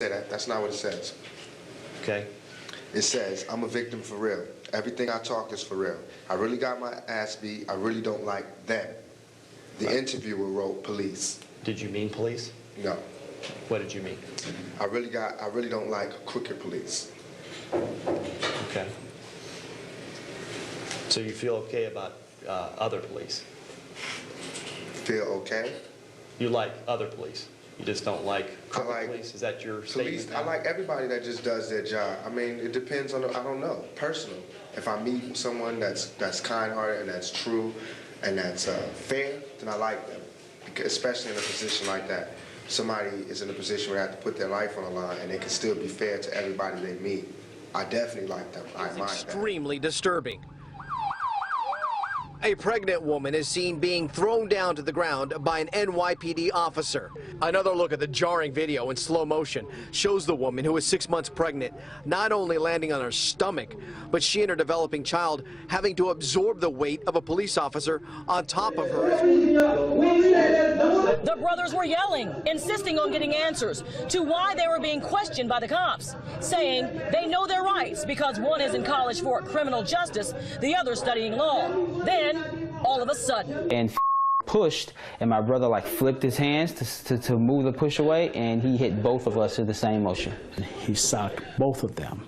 Say that. That's not what it says. Okay. It says, I'm a victim for real. Everything I talk is for real. I really got my ass beat. I really don't like them. The interviewer wrote police. Did you mean police? No. What did you mean? I really don't like crooked police. Okay. So you feel okay about other police? Feel okay? You like other police? You just don't like crooked police? Is that your statement? I like everybody that just does their job. I mean, it depends on, I don't know, personal. If I meet someone that's kind-hearted and that's true and that's fair, then I like them. Especially in a position like that. Somebody is in a position where they have to put their life on the line and they can still be fair to everybody they meet. I definitely like them. I admire that. Extremely disturbing. A pregnant woman is seen being thrown down to the ground by an NYPD officer. Another look at the jarring video in slow motion shows the woman, who is 6 months pregnant, not only landing on her stomach, but she and her developing child having to absorb the weight of a police officer on top of her. The brothers were yelling, insisting on getting answers to why they were being questioned by the cops, saying they know their rights because one is in college for criminal justice, the other studying law. Then, all of a sudden, and pushed, and my brother like flipped his hands to move the push away, and he hit both of us in the same motion. He socked both of them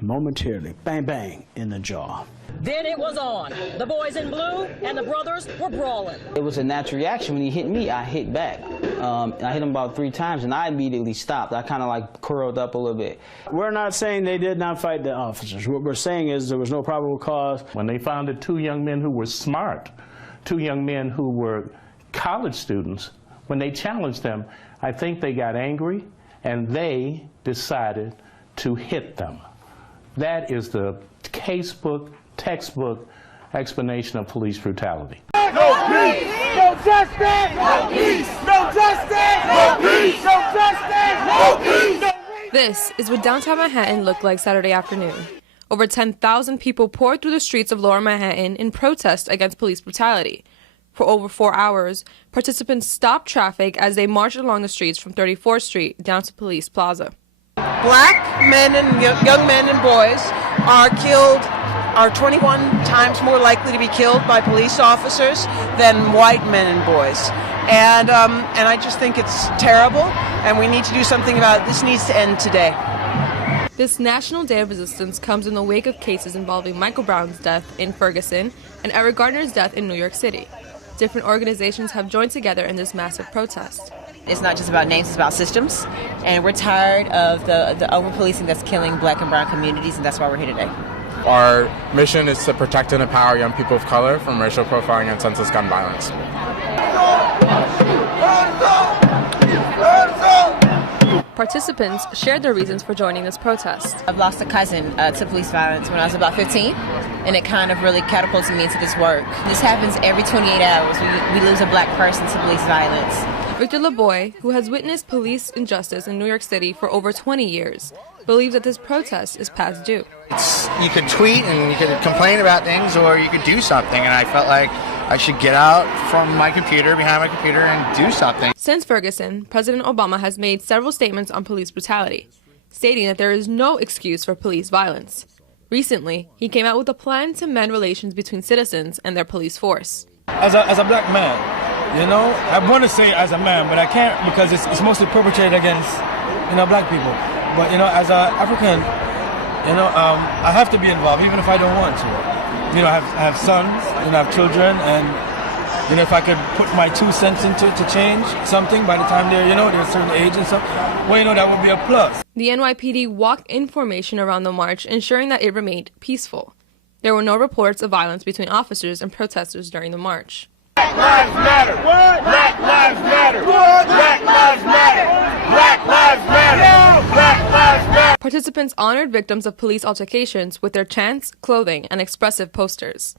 momentarily, bang bang, in the jaw. Then it was on. The boys in blue and the brothers were brawling. It was a natural reaction. When he hit me, I hit back. I hit him about 3 times, and I immediately stopped. I kind of like curled up a little bit. We're not saying they did not fight the officers. What we're saying is there was no probable cause. When they found the 2 young men who were smart, 2 young men who were college students, when they challenged them, I think they got angry, and they decided to hit them. That is the textbook explanation of police brutality. No peace! No justice! No peace! No justice! No peace! No justice! No peace! This is what downtown Manhattan looked like Saturday afternoon. Over 10,000 people poured through the streets of Lower Manhattan in protest against police brutality. For over 4 hours, participants stopped traffic as they marched along the streets from 34th Street down to Police Plaza. Black men and young men and boys are 21 times more likely to be killed by police officers than white men and boys. And I just think it's terrible, and we need to do something about it. This needs to end today. This National Day of Resistance comes in the wake of cases involving Michael Brown's death in Ferguson and Eric Garner's death in New York City. Different organizations have joined together in this massive protest. It's not just about names, it's about systems. And we're tired of the over-policing that's killing black and brown communities, and that's why we're here today. Our mission is to protect and empower young people of color from racial profiling and senseless gun violence. Participants shared their reasons for joining this protest. I've lost a cousin to police violence when I was about 15, and it kind of really catapulted me into this work. This happens every 28 hours. We lose a black person to police violence. Victor LeBoy, who has witnessed police injustice in New York City for over 20 years, believes that this protest is past due. You could tweet and you could complain about things, or you could do something, and I felt like I should get out from my computer, behind my computer, and do something. Since Ferguson, President Obama has made several statements on police brutality, stating that there is no excuse for police violence. Recently, he came out with a plan to mend relations between citizens and their police force. As a black man, you know, I want to say as a man, but I can't because it's mostly perpetrated against, black people. But, as an African, I have to be involved, even if I don't want to. I have sons, I have children, and, if I could put my 2 cents into it to change something by the time they're a certain age and stuff, well, that would be a plus. The NYPD walked in formation around the march, ensuring that it remained peaceful. There were no reports of violence between officers and protesters during the march. Black lives matter! What? Black lives matter! What? Black lives matter! Black lives matter! Black lives matter! Participants honored victims of police altercations with their chants, clothing, and expressive posters.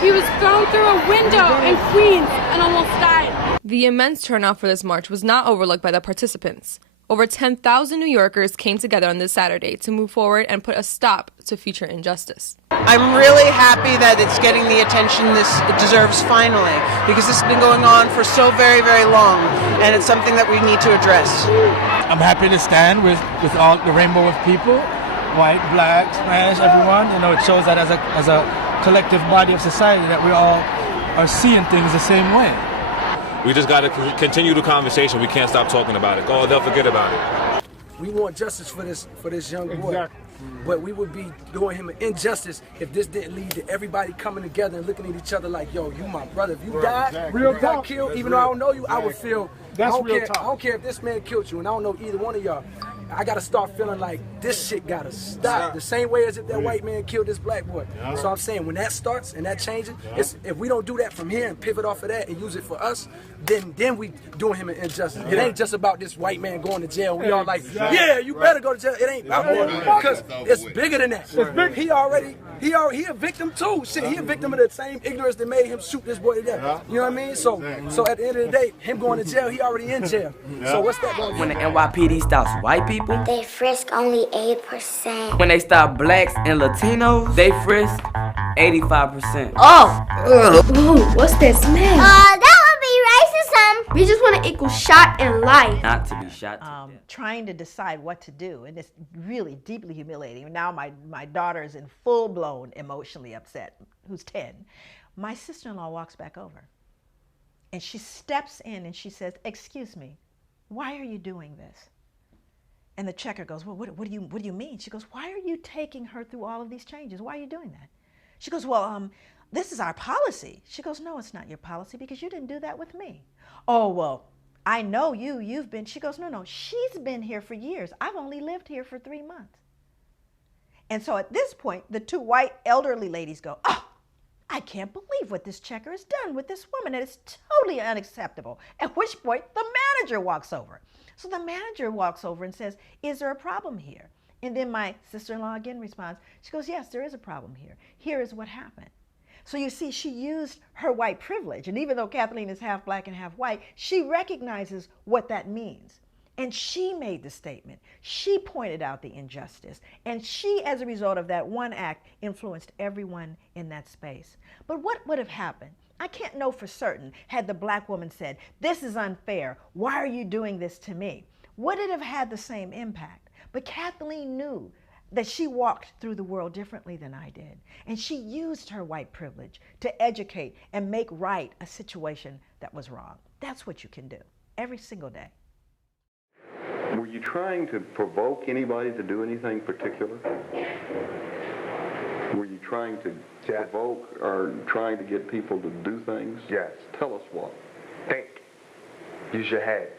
He was thrown through a window in Queens and almost died. The immense turnout for this march was not overlooked by the participants. Over 10,000 New Yorkers came together on this Saturday to move forward and put a stop to future injustice. I'm really happy that it's getting the attention this deserves finally, because this has been going on for so very, very long, and it's something that we need to address. I'm happy to stand with all the rainbow of people, white, black, Spanish, everyone. You know, it shows that as a collective body of society that we all are seeing things the same way. We just got to continue the conversation. We can't stop talking about it. Oh, they'll forget about it. We want justice for this young boy. Exactly. But we would be doing him an injustice if this didn't lead to everybody coming together and looking at each other like, yo, you my brother. If you died, exactly. you got killed, even though I don't know you, I would feel, That's I real don't care if this man killed you, and I don't know either one of y'all. I gotta start feeling like this shit gotta stop. The same way as if that white man killed this black boy. So I'm saying when that starts and that changes, if we don't do that from here and pivot off of that and use it for us, then we doing him an injustice. It ain't just about this white man going to jail. We all like, yeah, you better go to jail. It ain't about that, because it's bigger than that. He a victim too. Shit, he a victim of the same ignorance that made him shoot this boy to death. You know what I mean? So at the end of the day, him going to jail, he already in jail. So what's that going to do? When the NYPD stops white people, they frisk only 8%. when they stop blacks and Latinos, they frisk 85%. Oh! Ooh, what's that smell? That would be racism. We just want to equal shot in life. Not to be shot to death. Trying to decide what to do, and it's really deeply humiliating. Now my daughter is in full-blown emotionally upset, who's 10. My sister-in-law walks back over, and she steps in and she says, excuse me, why are you doing this? And the checker goes, well, what do you mean? She goes, why are you taking her through all of these changes? Why are you doing that? She goes, well, this is our policy. She goes, no, it's not your policy because you didn't do that with me. Oh, well, I know you've been. She goes, no, she's been here for years. I've only lived here for 3 months. And so at this point, the two white elderly ladies go, oh, I can't believe what this checker has done with this woman. It is totally unacceptable. At which point the manager walks over. So the manager walks over and says, is there a problem here? And then my sister-in-law again responds. She goes, yes, there is a problem here. Here is what happened. So you see, she used her white privilege. And even though Kathleen is half black and half white, she recognizes what that means. And she made the statement. She pointed out the injustice. And she, as a result of that one act, influenced everyone in that space. But what would have happened? I can't know for certain had the black woman said, this is unfair. Why are you doing this to me? Would it have had the same impact? But Kathleen knew that she walked through the world differently than I did. And she used her white privilege to educate and make right a situation that was wrong. That's what you can do every single day. Were you trying to provoke anybody to do anything particular? Were you trying to provoke or trying to get people to do things? Yes. Tell us what. Think. Use your head.